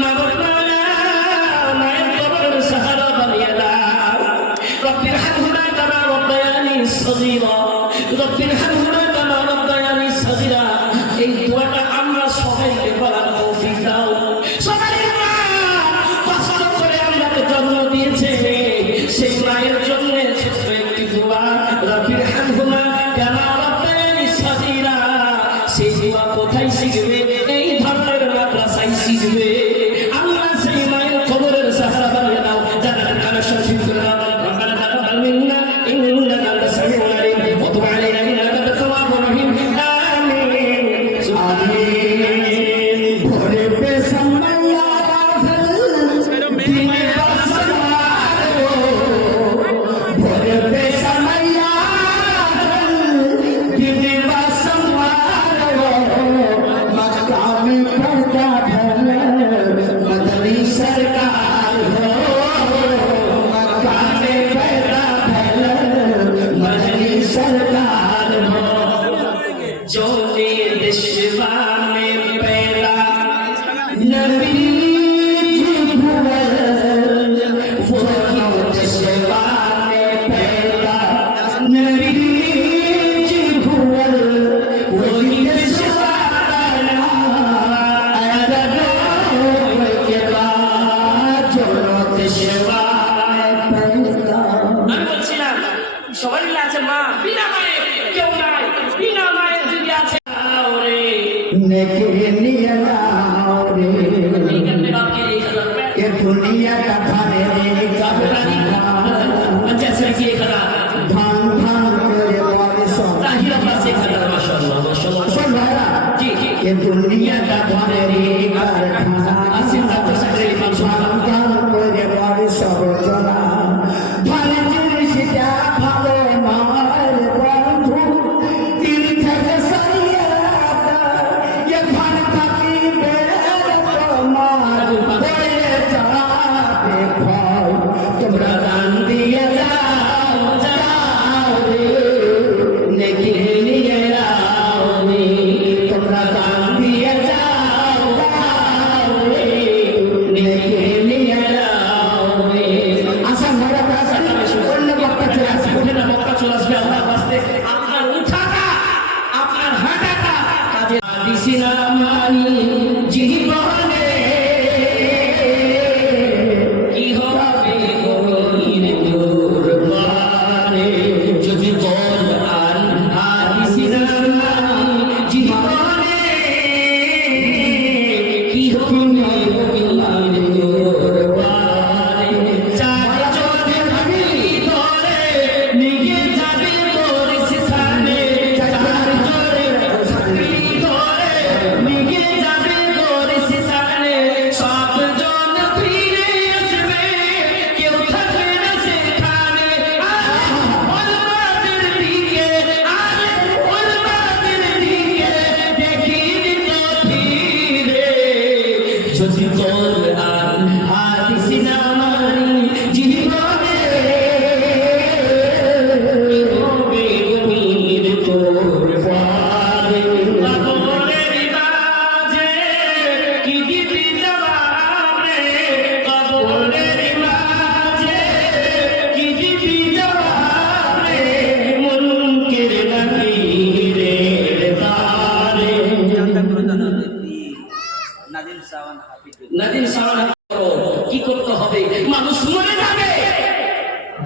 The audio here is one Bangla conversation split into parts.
মা বাবা মায়ের কবরের সাহারা বানিয়ে দাও। রব্বির হামহুমা কামা রাব্বায়ানি সগীরা, রব্বির হামহুমা কামা রাব্বায়ানি সগীরা। এই দোয়াটা আমরা সবাইকে বলার তৌফিক দাও। সবাই মা কষ্ট করে আমাকে জন্ম দিয়েছে, সেই মায়ের জন্য ছোট্ট একটি দোয়া, রব্বির হামহুমা কামা রাব্বায়ানি সগীরা। সেই দোয়া কোথায় শিখবে? এই ধরনের মাদ্রাসায় শিখবে। আল্লাহ সেই মায়ের কবরের সাহারা বানিয়ে দাও, জান্নাতের কানেকশন ঠিক করে দাও। রব্বানা তাকাব্বাল মিন্না ইন্নাকা আনতাস সামিউল আলিম ওয়া তুব আলাইনা ইন্নাকা আনতাত তাওয়াবুর রহিম। আমিন আমিন। ভোরে পে সময়া দিনে বাসমারো, ভোরে পে সময়া দিনে বাসমারো। मक्का में पर्दा ढल मदनी सरकार हो, मक्का में पर्दा ढल मदनी सरकार हो। जो ने देशवा में पैदा नबी जी भुवन, वो देशवा में पैदा नबी जी भुवन, वही देशवा সবাই মিলে আছে। মা বিনা মায়ে কেউ নাই, বিনা মায়ের যদি আছে নিয়ে নাও রে, ये दुनिया का खाने देने का जैसे कि एक धान धान करे बारिश जाहिर बात से खतर माशाल्लाह माशाल्लाह माशाल्लाह जी ये दुनिया का खाने देने का खाना असीम तो सकरे धान धान करे बारिश रोजना धान जिनिस क्या भालो मार बंधु तीर्थ के सैया ये धान खाती मार তোমরা দান দিয়ে যাও যাও রে, নেকি নিয়ে যাও রে, তোমরা দান দিয়ে যাও যাও রে, নেকি নিয়ে যাও রে। আশা মরা কাছে অন্য বক্তা চলে আসবে, অন্য বক্তা চলে আসবে। আল্লাহ বাস্তে আপনার উঠাটা আপনার হাঁটাটা কাজে দিছিনা মানি জীবনে নাদিম সাওয়ান কি করতে হবে? মানুষ মরে যাবে,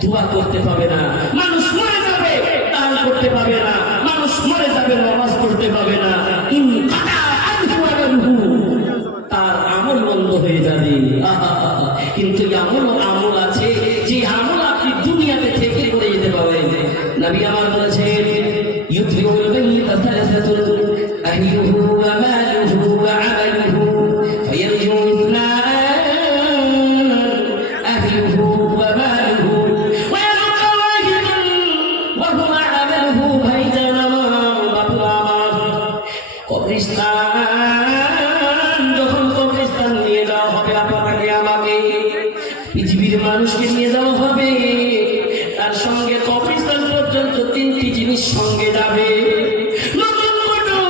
দোয়া করতে পাবে না। মানুষ মরে যাবে, দান করতে পাবে না। মানুষ মরে যাবে, নামাজ পড়তে পাবে না। তার আমল বন্ধ হয়ে যাবে। কিন্তু আমল আছে, যে আমল আপনি দুনিয়াতে থেকে করে যেতে পারবেন। নবী আমার বলেছেন ইউতরিউল বাইতা সালাসাতুন আহলিহু ওয়া মালুহু ওয়া আমালুহু ফায়ারজু ইসলাম আহলিহু ওয়া মালুহু ওয়া ইয়াবকা ওয়াহিদুন ওয়া হুয়া আমালুহু ভাইজান বাবা আমার। কবরস্থান যখন কবরস্থান নিয়ে যাওয়া হবে আপনাকে আমাকে, পৃথিবীর মানুষকে নিয়ে যাওয়া হবে, তার সঙ্গে কবরস্থান পর্যন্ত তিনটি জিনিস সঙ্গে যাবে। নতুন কুটুম,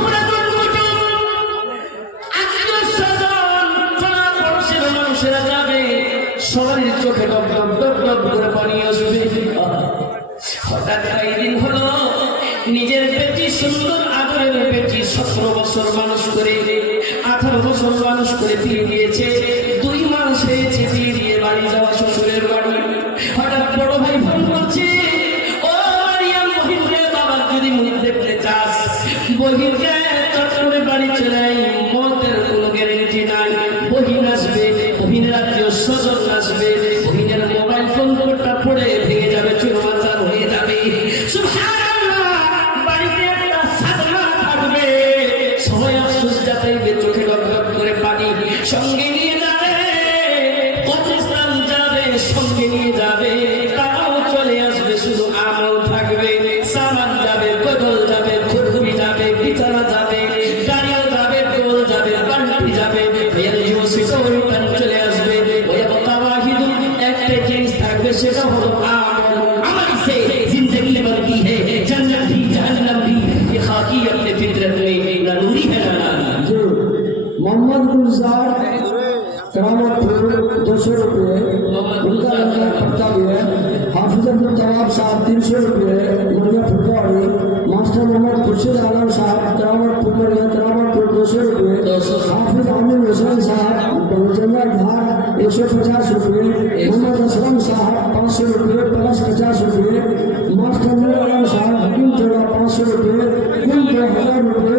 পুরাতন কুটুম, আত্মীয় স্বজন, চোখে ডব ডব ডব ডব করে পানি আসবে। হঠাৎ দিন হলো নিজের বেটি সুন্দর আদরের বেটি 17 বছর মানুষ করে 18 বছর মানুষ করে বিয়ে দিয়েছে, 2 মাস হয়েছে বিয়ে দিয়ে বাড়ি যাওয়া শ্বশুরের বাড়ি। হঠাৎ বড় ভাই ফোন করছে, ও মারিয়াম বহিনকে বাবা যদি মুখ দেখতে চাস বহিনকে চট করে বাড়ি চলে আয়, মতের কোনো গ্যারেন্টি নাই। বহিন আসবে, বহিনের আত্মীয় স্বজন আসবে, বহিনের মোবাইল ফোন কোডটা পড়ে ভেঙে যাবে, চুরমাচার হয়ে যাবে। সুবহানাল্লাহ, বাড়িতে একটা সাদমা থাকবে, সবাই আফসোস যাতাইবে, চোখে ডব ডব করে পানি। সঙ্গে নিয়ে যাবে, কবরস্থান যাবে, সঙ্গে নিয়ে যাবে, তারাও চলে আসবে, শুধু আমল থাকবে। সামান যাবে, বদল যাবে, খুরকুরি যাবে, বিছানা যাবে, গাড়িও যাবে, টোল যাবে, বাল্টি যাবে, চলে আসবে। একটা জিনিস থাকবে, সেটা হলো আমল। আমল সে জিंदगी बनती है, जन्नत भी जहन्नम भी, ये खाकी अपने फितरत में ना नूरी है ना नारी। मोहम्मद गुलजार करामतपुर 200 रुपये, उनका लड़का पड़ता भी है। हाफिज अब्दुल तवाब साहब 300 रुपये, मुर्गा फुटवाड़ी। मास्टर मोहम्मद खुर्शीद आलम साहब करामतपुर 200 रुपये। हाफिज आमिर हुसैन साहब जंगल धार 150 रुपये। मोहम्मद असलम साहब 500 रुपये प्लस 50 रुपये। मास्टर नूर आलम साहब हकीम टोला 500 रुपये, कुल 2000 रुपये।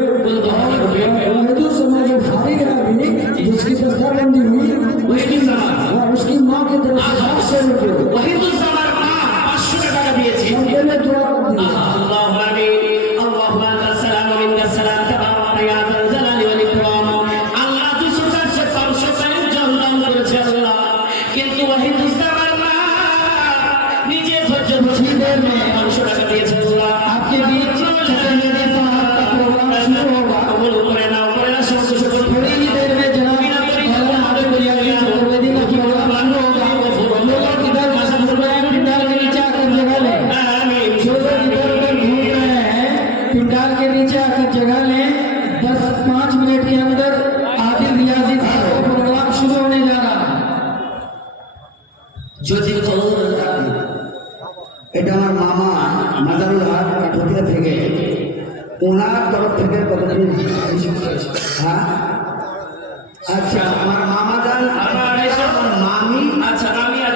समाज फारिग है अभी, जिसकी दस्तारबंदी हुई उसकी माँ की तरफ से 500 रुपये वहीदुज्जमान माँ 500 টাকা দিয়েছে। दुआ कर दी। अल्लाहु आमीन, अल्लाहुम्मा अस्सलामु मिन्का सलाम तबारक या जाल जलाली वल इकराम। আল্লাহ 200 से 500 টাকা জান্নাত করেছে আল্লাহ, কিন্তু वहीदुज्जमान মা নিজে ধৈর্য ধরে 500 টাকা দিয়েছে আল্লাহ। आपके बीच चलने के साथ प्रोग्राम शुरू होगा, कबूल करे ना करे ना, सब कुछ थोड़ी ही देर में जनाब हमारे बुनियादी चतुर्वेदी का प्रोग्राम शुरू होगा। लोग इधर मशहूर है, पिंडाल के नीचे आकर जगह ले। आमीन। जो लोग इधर उधर घूम रहे हैं, पिंडाल के नीचे आकर जगह लें। 10-5 मिनट के अंदर आदिल रियाजी साहब का प्रोग्राम शुरू होने जा रहा है। যদি কবুল থাকে, এটা আমার মামা মাজারুল হক কাঠুরিয়া থেকে, ওনার তরফ থেকে কতদিন। হ্যাঁ আচ্ছা, আমার মামা যান, আমার মামি। আচ্ছা আমি আর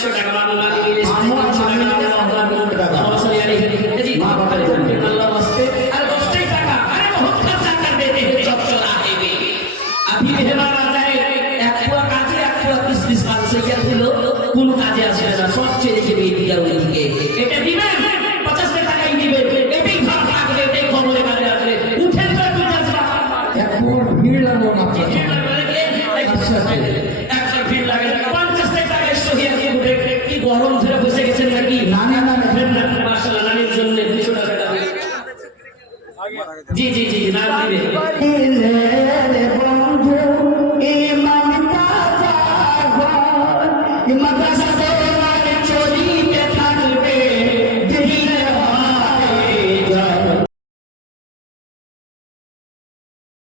100 টাকা মামু মামি মিলে 300 টাকা আল্লাহ সাল্লি আলাইহি জি মা বাবা আল্লাহ वास्ते আর 10 টাকা আরে বহুত খরচা कर देते हैं जब चला है भी अभी मेहमान आ जाए एक पूरा কাজে এক পুরো 30 500 টাকা দিলো কোনো কাজে আসবে না, সব ছেড়ে দিবে এদিকে আর ওইদিকে। এটা দিবেন 50 টাকাই দিবেন, এটাই ভাগ থাকবে, এটাই খবরে বাইরে আসবে, উঠেন তো 50 টাকা এক মোট ভিড় লাগলো না। একটা ভিড় লাগে 50 টাকায় সহিয়া দিয়ে উঠে কি গরম ধরে বসে গেছেন নাকি? না না না না, মাশাআল্লাহ, নানির জন্য 200 টাকা দেবে। জি জি জি না দিবে। বন্ধু ইমান তাজা